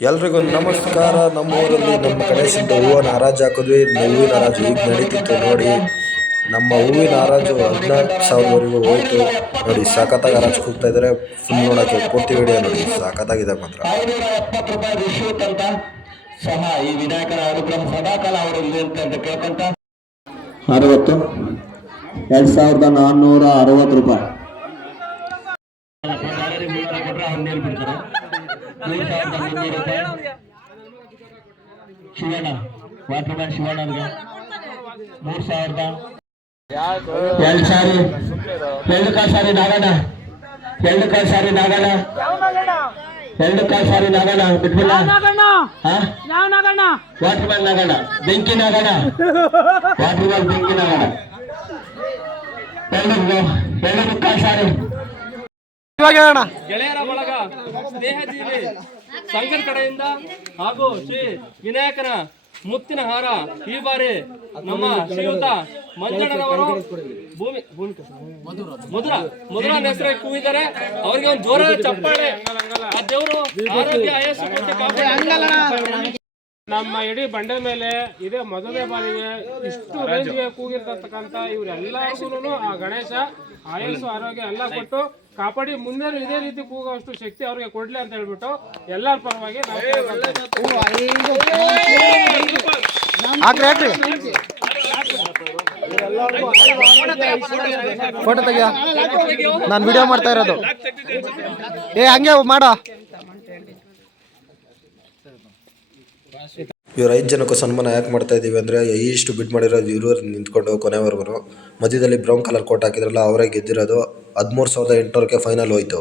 ಎಲ್ರಿಗೂ ನಮಸ್ಕಾರ. ನಮ್ಮೂರಲ್ಲಿ ನಮ್ಮ ಗಣೇಶಂದು ಹೂವಿನ ಹರಾಜು ಹಾಕಿದ್ವಿ. ಹೂವಿನ ಹರಾಜು ಈಗ ನಡೀತಿತ್ತು ನೋಡಿ. ನಮ್ಮ ಹೂವಿನ ಹರಾಜು 14,000ವರೆಗೂ ಹೋಯ್ತು ನೋಡಿ. ಸಖತ್ತಾಗಿ ಹರಾಜು ಕೂಗ್ತಾ ಇದ್ದಾರೆ. ಫುಲ್ ನೋಡೋಕ್ಕೆ ಪೂರ್ತಿ ವಿಡಿಯೋ ನೋಡಿ. ಸಖತ್ತಾಗಿದೆ ಮಾತ್ರ. ಈ ವಿನಾಯಕರ ಅನುಗ್ರಹ ಸದಾಕಾಲ ಅವರಲ್ಲಿ ಅಂತ ಕೇಳ್ಕೊಂತ 2,460 ರೂಪಾಯಿ ಶಿವಣ್ಣ ವಾಟರ್ ಮ್ಯಾನ್ ಶಿವಣ್ಣ 3,000 ಎರಡು ಕಾಲ್ ಸಾರಿ ನಾಗಣ್ಣ ಬಿಟ್ಬಿಲ್ಲ. ವಾಟರ್ ಮ್ಯಾನ್ ನಾಗಣ್ಣ ಬೆಂಕಿ ನಾಗಣ್ಣ ಎರಡು ಕಾಲ್ ಸಾರಿ ಗೆಳೆಯರ ಬಳಗ ಸ್ನೇಹಜೀವಿ ಸಂಘದ ಕಡೆಯಿಂದ ಹಾಗೂ ಶ್ರೀ ವಿನಾಯಕನ ಮುತ್ತಿನ ಹಾರ ಈ ಬಾರಿ ನಮ್ಮ ಶ್ರೀಯುತ ಮಂಜಣ್ಣನವರು ಮಧುರ ಹೆಸರು ಕೂಗಿದ್ದಾರೆ. ಅವರಿಗೆ ಒಂದು ಜೋರಾದ ಚಪ್ಪಾಳೆ. ಆ ದೇವರು ಆರೋಗ್ಯ ಆಯಸ್ಸು ಕೊಟ್ಟು ಕಾಪಾಡಿ. ನಮ್ಮ ಇಡೀ ಬಂಡೆ ಮೇಲೆ ಇದೇ ಮೊದಲನೇ ಬಾರಿಗೆ ಇಷ್ಟು ರೇಂಜ್ಗೆ ಕೂಗಿರ್ತಕ್ಕಂಥ ಇವರೆಲ್ಲರಿಗೂ ಆ ಗಣೇಶ ಆಯಸ್ಸು ಆರೋಗ್ಯ ಎಲ್ಲ ಕೊಟ್ಟು ಕಾಪಾಡಿ ಮುಂದೆ ಇದೇ ರೀತಿ ಕೂಗುವಷ್ಟು ಶಕ್ತಿ ಅವ್ರಿಗೆ ಕೊಡ್ಲಿ ಅಂತ ಹೇಳ್ಬಿಟ್ಟು ಎಲ್ಲರ ಪರವಾಗಿ ಫೋಟೋ ತೆಗಿಯ, ನಾನು ವಿಡಿಯೋ ಮಾಡ್ತಾ ಇರೋದು. ಹಂಗೆ ಮಾಡೋ. ಇವ್ರು 5 ಜನಕ್ಕೂ ಸನ್ಮಾನ ಯಾಕೆ ಮಾಡ್ತಾ ಇದ್ದೀವಿ ಅಂದರೆ, ಇಷ್ಟು ಬಿಡ್ ಮಾಡಿರೋದು ಇವರು ನಿಂತ್ಕೊಂಡು ಕೊನೆವರೆಗೂ. ಮಧ್ಯದಲ್ಲಿ ಬ್ರೌನ್ ಕಲರ್ ಕೋಟ್ ಹಾಕಿದ್ರಲ್ಲ ಅವರೇ ಗೆದ್ದಿರೋದು. 13,800ಕ್ಕೆ ಫೈನಲ್ ಹೋಯ್ತು.